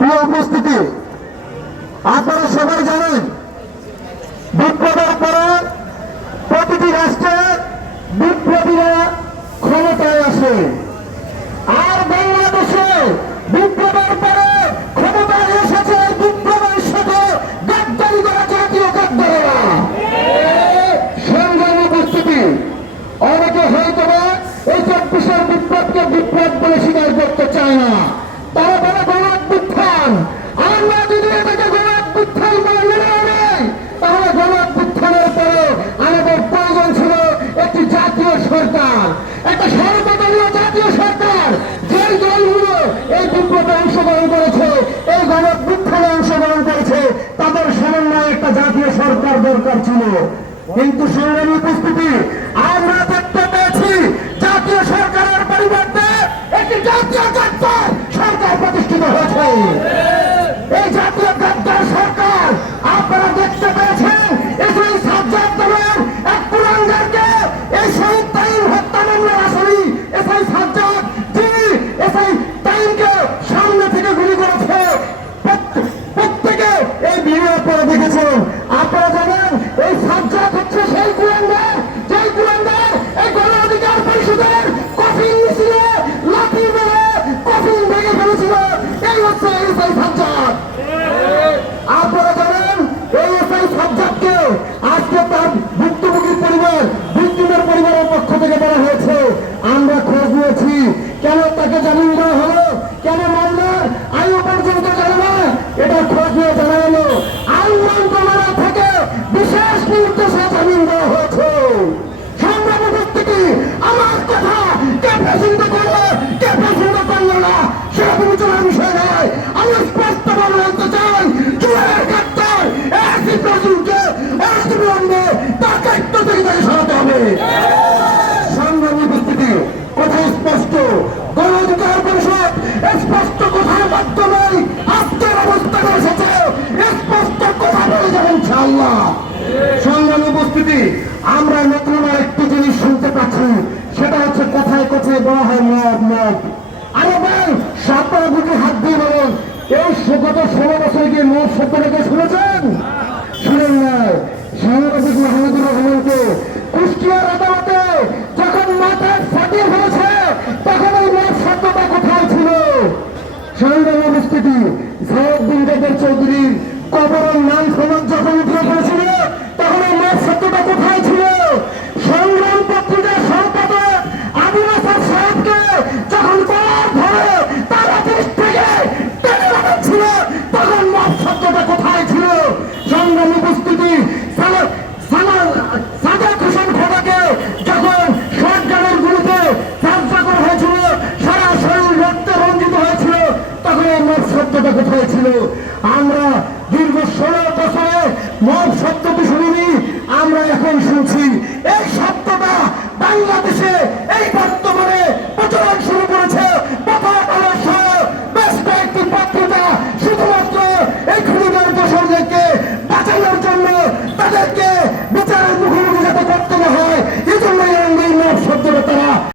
প্রিয় উপস্থিতি, আপনারা সবাই জানেন, বিপ্লবের পরে প্রতিটি রাষ্ট্রে বিপ্লবীরা ক্ষমতায় আসে। আর বাংলাদেশে বিপ্লবের পরে ক্ষমতায় এসেছে বিপ্লবের সাথে গাদ্দারি করা জাতীয় গাদ্দারেরা। সংগ্রাম উপস্থিতি, অনেকে হয়তো এই চব্বিশের বিপ্লবকে বিপ্লব বলে স্বীকার করতে চায় না তারা বলে গণাভ্যুত্থান আমরা যদি এটাকে গণাভ্যুত্থান বলে মেনে নেই তাহলে গণাভ্যুত্থানের পরে আমাদের প্রয়োজন ছিল একটি জাতীয় সরকার একটা সর্বদলীয় জাতীয় সরকার যেই দলগুলো এই বিপ্লবে অংশগ্রহণ করেছে এই গণভ্যুত্থানে অংশগ্রহণ করেছে তাদের সমন্বয়ে একটা জাতীয় সরকার দরকার ছিল। কিন্তু সংগ্রামী উপস্থিতি আমরা দেখতে পেয়েছি। আজকে তার পরিবার পরিবারের পক্ষ থেকে বলা হয়েছে, আমরা খোঁজ নিয়েছি। কেন তাকে জামিন দেওয়া হলো? ইনশাআল্লাহ উপস্থিতি, আমরা নতুন আরেকটি জিনিস শুনতে পাচ্ছি, সেটা হচ্ছে কথায় কথায় বলা হয় মদ মদ। আরে ভাই সাতটা বুকে হাত দিয়ে বলুন, এই গত ষোলো বছর গিয়ে মদ শব্দটাকে শুনেছেন? শুনেন না সাংবাদিক মাহমুদুর রহমানকে কুষ্টিয়ার আদালতে যখন মাথায় ফাটিয়ে হয়েছে তখন এই মদ শব্দটা কোথায় ছিল? সংগ্রাম উপস্থিতি সাহেবদিন কাদের চৌধুরীর কবরের নাম সমাজ যখন উঠে পড়েছিল তখন এই মদ সত্যটা কোথায় ছিল সংগ্রাম পত্রিকার সম্পাদক আবু নাসার সাহেবকে যখন কলার ধরে তার অফিস থেকে টেনে ছিল তখন মদ সত্যটা কোথায় ছিল সংগ্রাম উপস্থিতি সালা- সালা- সাদেক হোসেন খোদাকে যখন শটগানের গুলিতে চার্জা করা হয়েছিল সারা শরীর রক্তে রঞ্জিত হয়েছিল তখন এই মদ কোথায় ছিল। আমরা দীর্ঘ ষোলো বছরে মদ শব্দটি শুনিনি আমরা এখন শুনছি। এই শব্দটা বাংলাদেশে এই বর্তমানে প্রচলন শুরু